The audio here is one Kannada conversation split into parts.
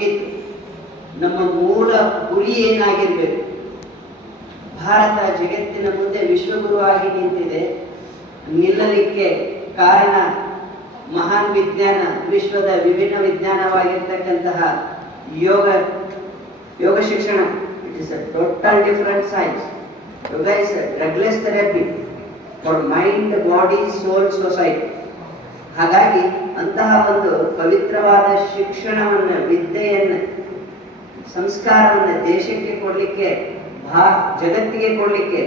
ಮುಗೀತು. ನಮ್ಮ ಮೂಲ ಗುರಿ ಏನಾಗಿರ್ಬೇಕು? ಭಾರತ ಜಗತ್ತಿನ ಮುಂದೆ ವಿಶ್ವಗುರುವಾಗಿ ನಿಂತಿದೆ. ನಿಲ್ಲಲಿಕ್ಕೆ ಕಾರಣ ಮಹಾನ್ ವಿಜ್ಞಾನ, ವಿಶ್ವದ ವಿಭಿನ್ನ ವಿಜ್ಞಾನವಾಗಿರ್ತಕ್ಕಂತಹ ಯೋಗ ಶಿಕ್ಷಣ. It is a total different science. Yoga is drugless therapy for mind, body, soul, society. ಹಾಗಾಗಿ ಅಂತಹ ಒಂದು ಪವಿತ್ರವಾದ ಶಿಕ್ಷಣವನ್ನು, ವಿದ್ಯೆಯನ್ನು, ಸಂಸ್ಕಾರವನ್ನು ದೇಶಕ್ಕೆ ಕೊಡಲಿಕ್ಕೆ, ಜಗತ್ತಿಗೆ ಕೊಡಲಿಕ್ಕೆ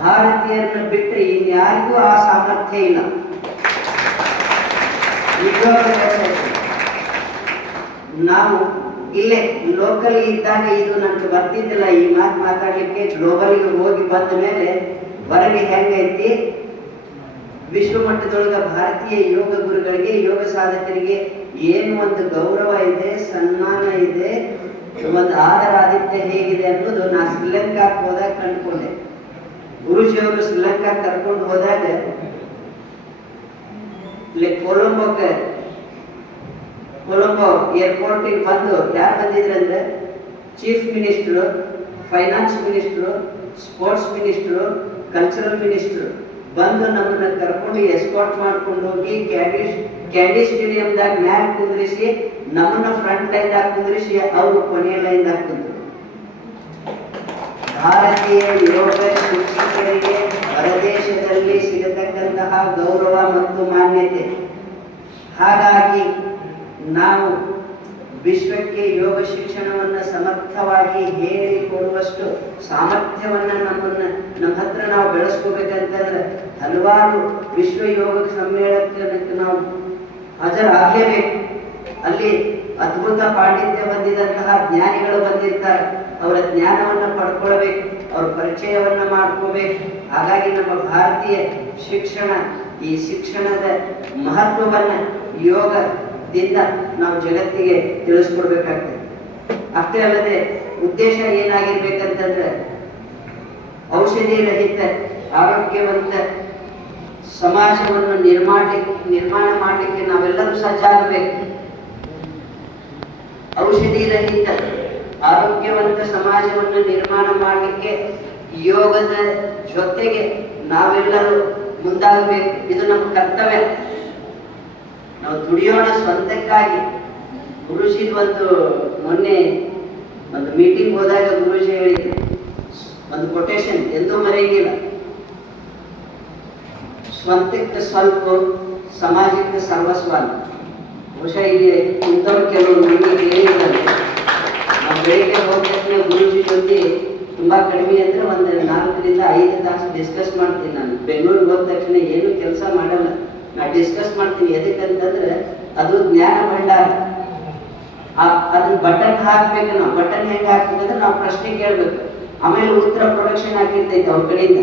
ಭಾರತೀಯರನ್ನ ಬಿಟ್ಟರೆ ಇನ್ಯಾರಿಗೂ ಆ ಸಾಮರ್ಥ್ಯ ಇಲ್ಲ. ನಾವು ಇಲ್ಲೇ ಲೋಕಲ್ ಇದ್ದಾಗ ಇದು ನನಗೆ ಬರ್ತಿದ್ದಿಲ್ಲ ಈ ಮಾತು ಮಾತಾಡಲಿಕ್ಕೆ. ಗ್ಲೋಬಲ್ಗೆ ಹೋಗಿ ಬಂದ ಮೇಲೆ ಹೊರಗೆ ಹೆಂಗೈತಿ, ವಿಶ್ವ ಮಟ್ಟದೊಳಗೆ ಭಾರತೀಯ ಯೋಗ ಗುರುಗಳಿಗೆ, ಯೋಗ ಸಾಧಕರಿಗೆ ಏನು ಒಂದು ಗೌರವ ಇದೆ, ಸನ್ಮಾನ ಇದೆ, ಒಂದು ಆದರ ಆದಿತ್ಯ ಹೇಗಿದೆ ಅನ್ನೋದು ನಾ ಶ್ರೀಲಂಕಾಕ್ಕೆ ಹೋದಾಗ ಕಂಡುಕೊಂಡೆ. ಗುರುಜಿಯವರು ಶ್ರೀಲಂಕಾ ಕರ್ಕೊಂಡು ಹೋದಾಗ ಕೊಲಂಬೋ ಏರ್ಪೋರ್ಟಿಗೆ ಬಂದು ಯಾರು ಬಂದಿದ್ರಂದ್ರೆ chief minister, finance minister, sports minister, cultural minister ಬಂದು ನಮ್ಮನ್ನ ಕರ್ಕೊಂಡು ಎಸ್ಕಾರ್ಟ್ ಮಾಡ್ಕೊಂಡು ಹೋಗಿ ಕ್ಯಾಂಡಿ ಸ್ಟೇಡಿಯಂದಾಗ ಮ್ಯಾಲ್ ಕುಂದ್ರಿಸಿ ನಮ್ಮನ್ನ ಫ್ರಂಟ್ ಲೈನ್ದಾಗ ಕುಂದ್ರಿಸಿ ಅವರು ಕೊನೆಯ ಲೈನ್ದಾಗ ಕುಂದ್ರು. ಭಾರತೀಯ ಯೋಗ ಶಿಕ್ಷಕರಿಗೆ ಹೊರದೇಶದಲ್ಲಿ ಸಿಗತಕ್ಕಂತಹ ಗೌರವ ಮತ್ತು ಮಾನ್ಯತೆ. ಹಾಗಾಗಿ ನಾವು ವಿಶ್ವಕ್ಕೆ ಯೋಗ ಶಿಕ್ಷಣವನ್ನು ಸಮರ್ಥವಾಗಿ ಹೇಳಿಕೊಡುವಷ್ಟು ಸಾಮರ್ಥ್ಯವನ್ನು ನಮ್ಮ ಹತ್ರ ನಾವು ಬೆಳೆಸ್ಕೋಬೇಕಂತಂದ್ರೆ ಹಲವಾರು ವಿಶ್ವ ಯೋಗ ಸಮ್ಮೇಳನಕ್ಕೆ ನಾವು ಹಾಜರಾಗಲೇಬೇಕು. ಅಲ್ಲಿ ಅದ್ಭುತ ಪಾಂಡಿತ್ಯ ಹೊಂದಿದಂತಹ ಜ್ಞಾನಿಗಳು ಬಂದಿರ್ತಾರೆ. ಅವರ ಜ್ಞಾನವನ್ನು ಪಡ್ಕೊಳ್ಬೇಕು, ಅವ್ರ ಪರಿಚಯವನ್ನ ಮಾಡ್ಕೋಬೇಕು. ಹಾಗಾಗಿ ನಮ್ಮ ಭಾರತೀಯ ಶಿಕ್ಷಣ, ಈ ಶಿಕ್ಷಣದ ಮಹತ್ವವನ್ನ ಯೋಗದಿಂದ ನಾವು ಜಗತ್ತಿಗೆ ತಿಳಿಸ್ಕೊಡ್ಬೇಕಾಗ್ತದೆ. ಅಷ್ಟೇ ಅಲ್ಲದೆ ಉದ್ದೇಶ ಏನಾಗಿರ್ಬೇಕಂತಂದ್ರೆ ಔಷಧಿ ರಹಿತ ಆರೋಗ್ಯವಂತ ಸಮಾಜವನ್ನು ನಿರ್ಮಾಣ ಮಾಡಲಿಕ್ಕೆ ನಾವೆಲ್ಲರೂ ಸಜ್ಜಾಗಬೇಕು. ಔಷಧಿ ರಹಿತ ಆರೋಗ್ಯವಂತ ಸಮಾಜವನ್ನು ನಿರ್ಮಾಣ ಮಾಡಲಿಕ್ಕೆ ಯೋಗದ ಜೊತೆಗೆ ನಾವೆಲ್ಲರೂ ಮುಂದಾಗಬೇಕು. ಇದು ನಮ್ಮ ಕರ್ತವ್ಯ. ನಾವು ದುಡಿಯೋಣ ಸ್ವಂತಕ್ಕಾಗಿ. ಗುರುಜಿ ಮೊನ್ನೆ ಒಂದು ಮೀಟಿಂಗ್ ಹೋದಾಗ ಗುರುಜಿ ಹೇಳಿದ್ರು ಒಂದು ಕೊಟೇಶನ್, ಎಂದೂ ಮರೆಯಂಗಿಲ್ಲ. ಸ್ವಂತಕ್ಕೆ ಸ್ವಲ್ಪ, ಸಮಾಜಕ್ಕೆ ಸರ್ವಸ್ವ. ಬಹುಶಃ ಇಲ್ಲಿ ಇಂಥವ್ರು ಕೆಲವರು ಹೇಳಿದ್ದಾರೆ. ನಾವು ಬೆಳಿಗ್ಗೆ ಹೋದ ತಕ್ಷಣ ಗುರುಜಿ ಜೊತೆ ತುಂಬಾ ಕಡಿಮೆ ಅಂದ್ರೆ ಒಂದು 4 ರಿಂದ 5 ತಾಸು ಡಿಸ್ಕಸ್ ಮಾಡ್ತೀನಿ. ನಾನು ಬೆಂಗಳೂರಿಗೆ ಹೋದ ತಕ್ಷಣ ಏನು ಕೆಲಸ ಮಾಡಲ್ಲ, ನಾ ಡಿಸ್ಕಸ್ ಮಾಡ್ತೀನಿ. ಎದಕ್ಕಂತಂದ್ರೆ ಅದು ಜ್ಞಾನ ಭಂಡಾರ. ಅದನ್ನ ಬಟನ್ ಹಾಕ್ಬೇಕು. ನಾವು ಬಟನ್ ಹೆಂಗೆ ಹಾಕ್ಬೇಕಂದ್ರೆ ನಾವು ಪ್ರಶ್ನೆ ಕೇಳ್ಬೇಕು, ಆಮೇಲೆ ಉತ್ತರ ಪ್ರೊಡಕ್ಷನ್ ಆಗಿರ್ತೈತೆ ಅವ್ರ ಕಡೆಯಿಂದ.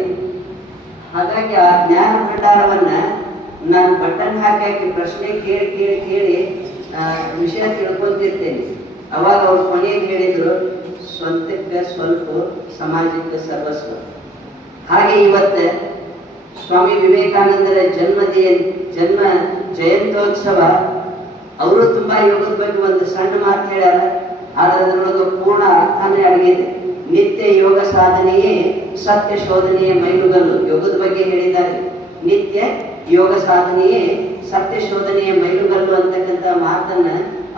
ಹಾಗಾಗಿ ಆ ಜ್ಞಾನ ಭಂಡಾರವನ್ನ ನಾನು ಬಟನ್ ಹಾಕಿ ಪ್ರಶ್ನೆ ಕೇಳಿ ಕೇಳಿ ಕೇಳಿ ವಿಷಯ ತಿಳ್ಕೊಂತಿರ್ತೇನೆ. ಅವಾಗ ಅವ್ರು ಕೊನೆಗೆ ಹೇಳಿದ್ರು, ಸ್ವಂತಕ್ಕೆ ಸ್ವಲ್ಪ, ಸಮಾಜಕ್ಕೆ ಸರ್ವಸ್ವ. ಹಾಗೆ ಇವತ್ತು ಸ್ವಾಮಿ ವಿವೇಕಾನಂದರ ಜನ್ಮ ಜಯಂತ್ಯೋತ್ಸವ. ಅವರು ತುಂಬಾ ಯೋಗದ ಬಗ್ಗೆ ಒಂದು ಸಣ್ಣ ಮಾತು ಹೇಳ್ಯಾರ, ಆದ್ರೆ ಅದರೊಳಗೆ ಪೂರ್ಣ ಅರ್ಥನೇ ಅಡಗಿದೆ. ನಿತ್ಯ ಯೋಗ ಸಾಧನೆಯೇ ಸತ್ಯ ಶೋಧನೆಯ ಮೈಲುಗಲ್ಲು. ಯೋಗದ ಬಗ್ಗೆ ಹೇಳಿದ್ದಾರೆ. ನಿತ್ಯ ಯೋಗ ಸಾಧನೆಯೇ ಸತ್ಯ ಶೋಧನೆಯ ಮೈಲುಗಲ್ಲು ಅಂತಕ್ಕಂಥ ಮಾತನ್ನ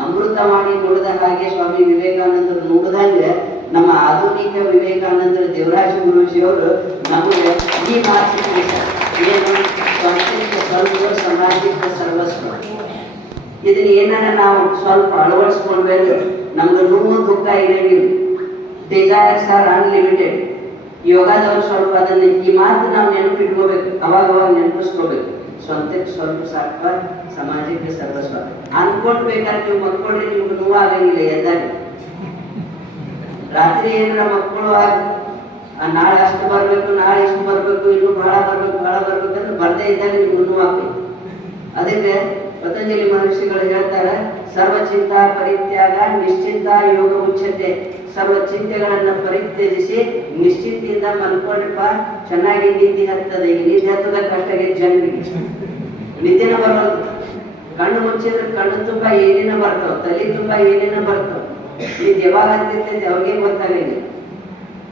ಅಮೃತವಾಣಿ ನುಡಿದ ಹಾಗೆ ಸ್ವಾಮಿ ವಿವೇಕಾನಂದರು ನುಡಿದಂಗೆ ನಮ್ಮ ಆಧುನಿಕ ವಿವೇಕಾನಂದರ ದೇವರಾಜ ಗುರೂಜಿಯವರು ನಮಗೆ ಈ ಮಾತು ಏನು ಸ್ವಂತಕ್ಕೆ ಸ್ವಲ್ಪ, ಸಮಾಜಕ್ಕೆ ಸರ್ವಸ್ವ. ಇದನ್ನ ಏನಾರ ನಾವು ಸ್ವಲ್ಪ ಅಳವಡಿಸ್ಕೊಂಡ್ರೆ ನಮ್ಗೆ ನೋವು ದುಃಖ ಇರಂಗಿಲ್ಲ. Desires R unlimited. ಯೋಗದವರು ಸ್ವಲ್ಪ ಅದನ್ನ ಈ ಮಾತು ನಾವು ನೆನಪಿಟ್ಕೋಬೇಕು, ಅವಾಗ ನೆನಪಿಸ್ಕೋಬೇಕು. ಸ್ವಂತಕ್ಕೆ ಸ್ವಲ್ಪ ಸಾಕ, ಸಮಾಜಕ್ಕೆ ಸರ್ವಸ್ವ. ಅನ್ಕೊಳ್ಬೇಕಾದ್ರೆ ನೀವು ಮಕ್ಕಳ್ರಿ, ನಿಮ್ಗೆ ನೋವಾಗಂಗಿಲ್ಲ. ಎದ್ದಾಗ ರಾತ್ರಿ ಏನಾರ ಮಕ್ಕಳು ನಾಳೆ ಅಷ್ಟು ಬರ್ಬೇಕು, ನಾಳೆ ಇಷ್ಟು ಬರ್ಬೇಕು, ಇನ್ನೂ ಬಹಳ ಬರ್ಬೇಕಂದ್ರೆ ಬರ್ದೇ ಇದ್ದಾಗ ನಿಮ್ಗೆ ನೋವಾಗ್ಬೇಕು. ಅದಕ್ಕೆ ಪತಂಜಲಿ ಮಹರ್ಷಿಗಳು ಹೇಳ್ತಾರೆ, ಸರ್ವಚಿಂತಾ ಪರಿತ್ಯಾಗ ನಿಶ್ಚಿಂತ ಯೋಗ ಉಚ್ಯತೆ. ಸರ್ವ ಚಿಂತೆಗಳನ್ನ ಪರಿತ್ಯಜಿಸಿ ನಿಶ್ಚಿಂತೆಯಿಂದ ಮಲ್ಕೊಂಡ್ರಪ್ಪ, ಚೆನ್ನಾಗಿ ನಿದ್ದೆ ಹತ್ತದೆ. ಈಗ ನಿದ್ದೆ ಹತ್ತದ ಕಷ್ಟ ಆಗೈತೆ ಜನರಿಗೆ. ನಿದ್ದೆನ ಬರೋದು. ಕಣ್ಣು ಮುಚ್ಚಿದ್ರೆ ಕಣ್ಣು ತುಂಬಾ ಏನೇನ ಬರ್ತಾವ, ತಲೆ ತುಂಬಾ ಏನೇನ ಬರ್ತಾವ. ಈ ಯಾವಾಗ ಅಂತಿರ್ತೈತೆ ಅವ್ರಿಗೆ ಗೊತ್ತಾಗಲಿ